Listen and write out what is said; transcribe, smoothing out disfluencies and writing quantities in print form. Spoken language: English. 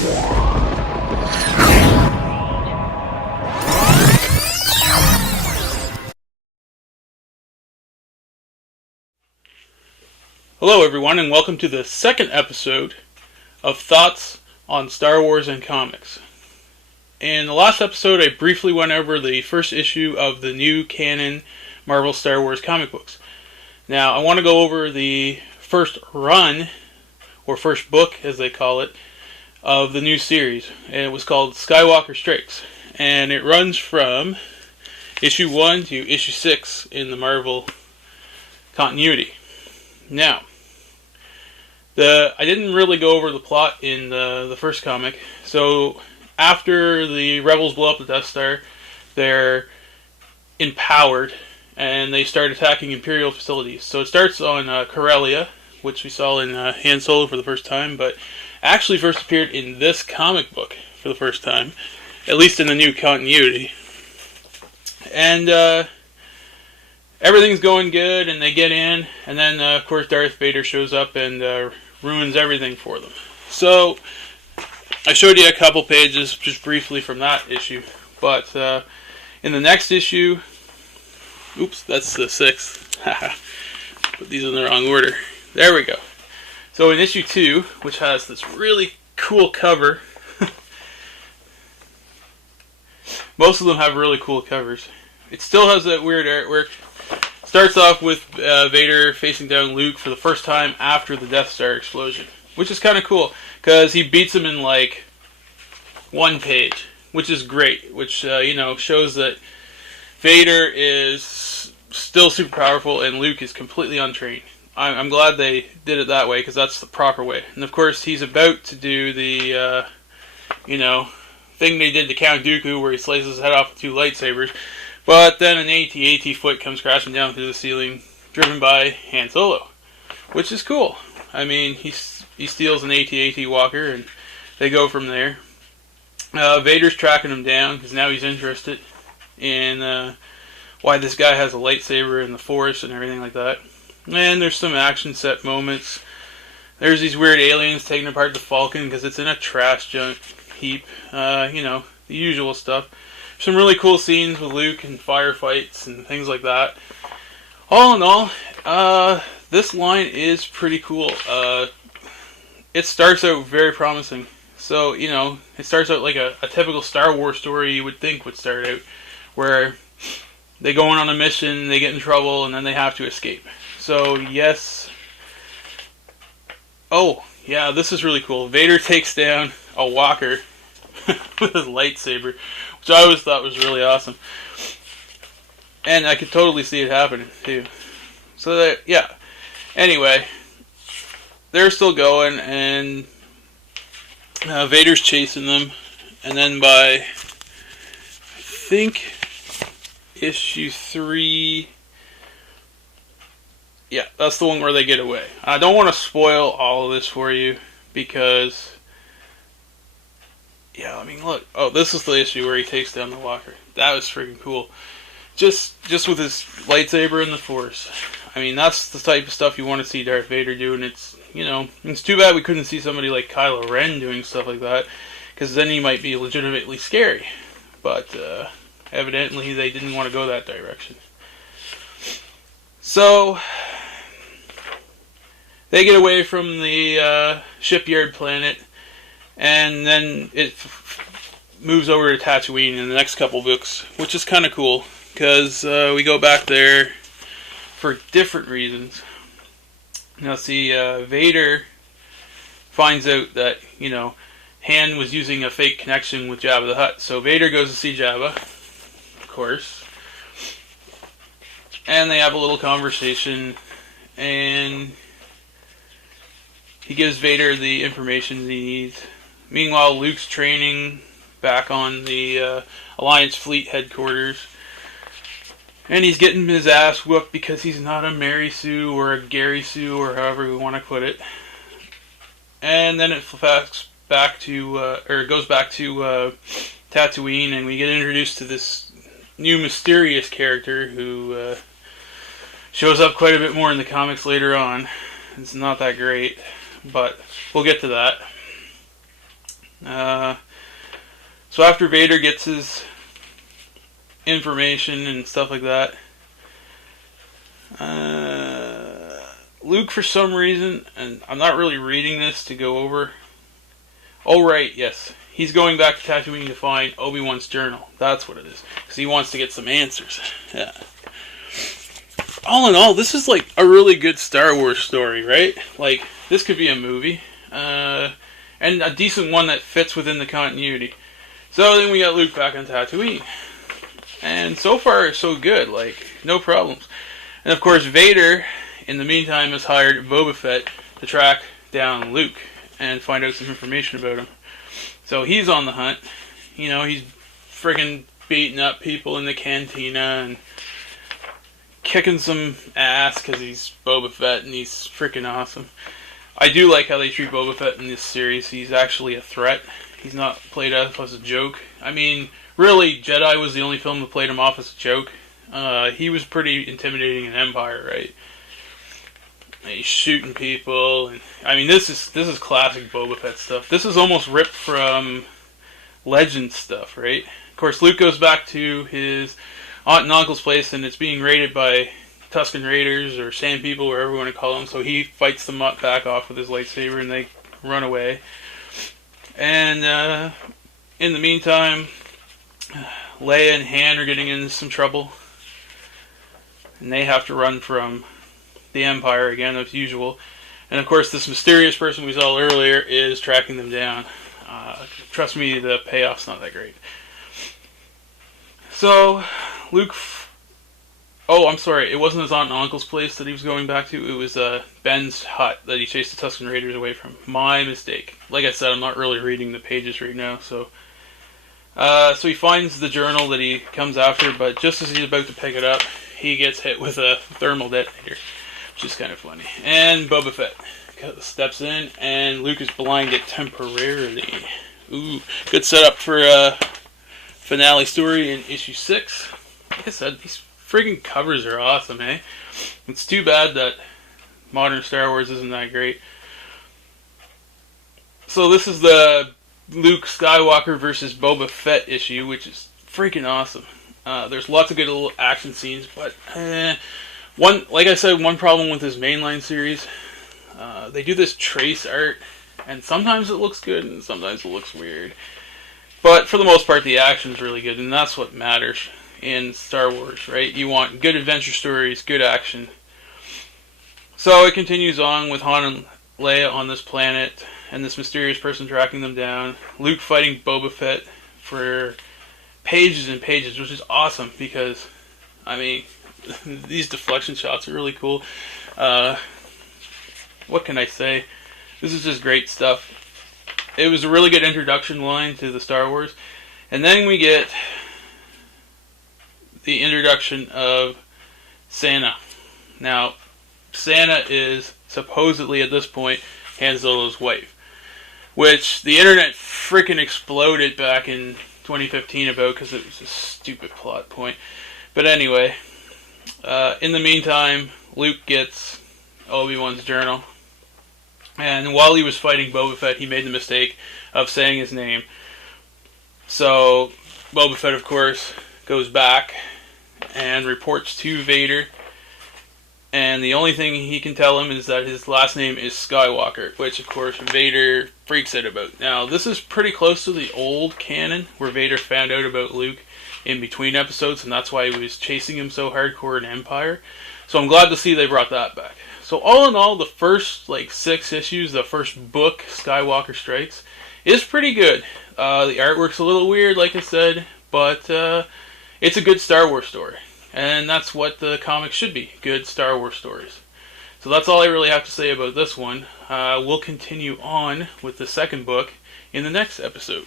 Hello everyone, and welcome to the second episode of Thoughts on Star Wars and Comics. In the last episode, I briefly went over the first issue of the new canon Marvel Star Wars comic books. Now, I want to go over the first run, or first book as they call it, of the new series. And it was called Skywalker Strikes. And it runs from issue 1 to issue 6 in the Marvel continuity. Now, I didn't really go over the plot in the first comic. So, after the Rebels blow up the Death Star, they're empowered, and they start attacking Imperial facilities. So it starts on Corellia, which we saw in Han Solo for the first time, but actually first appeared in this comic book for the first time, at least in the new continuity. And everything's going good, and they get in, and then, of course, Darth Vader shows up and ruins everything for them. So, I showed you a couple pages just briefly from that issue, but in the next issue, oops, that's the 6th. Put these in the wrong order. There we go. So in issue 2, which has this really cool cover, most of them have really cool covers. It still has that weird artwork. Starts off with Vader facing down Luke for the first time after the Death Star explosion, which is kind of cool, because he beats him in like one page, which is great, which shows that Vader is still super powerful and Luke is completely untrained. I'm glad they did it that way, because that's the proper way. And of course, he's about to do the thing they did to Count Dooku, where he slices his head off with 2 lightsabers. But then an AT-AT foot comes crashing down through the ceiling, driven by Han Solo, which is cool. I mean, he steals an AT-AT walker, and they go from there. Vader's tracking him down, because now he's interested in why this guy has a lightsaber in the Force and everything like that. And there's some action set moments. There's these weird aliens taking apart the Falcon because it's in a trash junk heap. The usual stuff. Some really cool scenes with Luke and firefights and things like that. All in all, this line is pretty cool. It starts out very promising. So, it starts out like a typical Star Wars story you would think would start out, where they go on a mission, they get in trouble, and then they have to escape. So, yes. Oh, yeah, this is really cool. Vader takes down a walker with his lightsaber, which I always thought was really awesome. And I could totally see it happening, too. So, yeah. Anyway, they're still going, and Vader's chasing them. And then by, I think, issue 3... Yeah, that's the one where they get away. I don't want to spoil all of this for you, because... Yeah, I mean, look. Oh, this is the issue where he takes down the walker. That was freaking cool. Just with his lightsaber and the Force. I mean, that's the type of stuff you want to see Darth Vader do, and it's too bad we couldn't see somebody like Kylo Ren doing stuff like that, because then he might be legitimately scary. But, evidently they didn't want to go that direction. So, they get away from the shipyard planet, and then it moves over to Tatooine in the next couple books, which is kind of cool, because we go back there for different reasons. Now, see, Vader finds out that, Han was using a fake connection with Jabba the Hutt. So Vader goes to see Jabba, of course, and they have a little conversation, and he gives Vader the information he needs. Meanwhile, Luke's training back on the Alliance Fleet headquarters. And he's getting his ass whooped because he's not a Mary Sue or a Gary Sue, or however we want to put it. And then it goes back to Tatooine, and we get introduced to this new mysterious character who shows up quite a bit more in the comics later on. It's not that great, but we'll get to that. So after Vader gets his information and stuff like that, Luke, for some reason, and I'm not really reading this to go over. Oh, right, yes. He's going back to Tatooine to find Obi-Wan's journal. That's what it is. Because he wants to get some answers. Yeah. All in all, this is like a really good Star Wars story, right? Like, this could be a movie. And a decent one that fits within the continuity. So then we got Luke back on Tatooine. And so far, so good. Like, no problems. And of course, Vader, in the meantime, has hired Boba Fett to track down Luke and find out some information about him. So he's on the hunt. You know, he's friggin' beating up people in the cantina and kicking some ass because he's Boba Fett and he's freaking awesome. I do like how they treat Boba Fett in this series. He's actually a threat. He's not played off as a joke. I mean, really, Jedi was the only film that played him off as a joke. He was pretty intimidating in Empire, right? He's shooting people, and I mean, this is classic Boba Fett stuff. This is almost ripped from Legends stuff, right? Of course, Luke goes back to his aunt and uncle's place, and it's being raided by Tusken Raiders or Sand People, whatever you want to call them. So he fights them back off with his lightsaber, and they run away. And in the meantime, Leia and Han are getting into some trouble, and they have to run from the Empire again, as usual. And of course, this mysterious person we saw earlier is tracking them down. Trust me, the payoff's not that great. So, Luke... Oh, I'm sorry, it wasn't his aunt and uncle's place that he was going back to. It was Ben's hut that he chased the Tusken Raiders away from. My mistake. Like I said, I'm not really reading the pages right now, so... So he finds the journal that he comes after, but just as he's about to pick it up, he gets hit with a thermal detonator, which is kind of funny. And Boba Fett steps in, and Luke is blinded temporarily. Ooh, good setup for a finale story in issue 6. Like I said, these friggin' covers are awesome, eh? It's too bad that modern Star Wars isn't that great. So this is the Luke Skywalker versus Boba Fett issue, which is freaking awesome. There's lots of good little action scenes, but like I said, one problem with this mainline series, they do this trace art, and sometimes it looks good, and sometimes it looks weird. But for the most part, the action's really good, and that's what matters in Star Wars, right? You want good adventure stories, good action. So it continues on with Han and Leia on this planet, and this mysterious person tracking them down. Luke fighting Boba Fett for pages and pages, which is awesome because, I mean, these deflection shots are really cool. What can I say? This is just great stuff. It was a really good introduction line to the Star Wars. And then we get the introduction of Santa. Now, Santa is supposedly, at this point, Han Solo's wife, which the internet freaking exploded back in 2015 about because it was a stupid plot point. But anyway, in the meantime, Luke gets Obi-Wan's journal, and while he was fighting Boba Fett, he made the mistake of saying his name. So Boba Fett, of course, goes back and reports to Vader, and the only thing he can tell him is that his last name is Skywalker, which, of course, Vader freaks out about. Now, this is pretty close to the old canon, where Vader found out about Luke in between episodes, and that's why he was chasing him so hardcore in Empire. So I'm glad to see they brought that back. So all in all, the first 6 issues, the first book, Skywalker Strikes, is pretty good. The artwork's a little weird, like I said, but it's a good Star Wars story. And that's what the comics should be, good Star Wars stories. So that's all I really have to say about this one. We'll continue on with the second book in the next episode.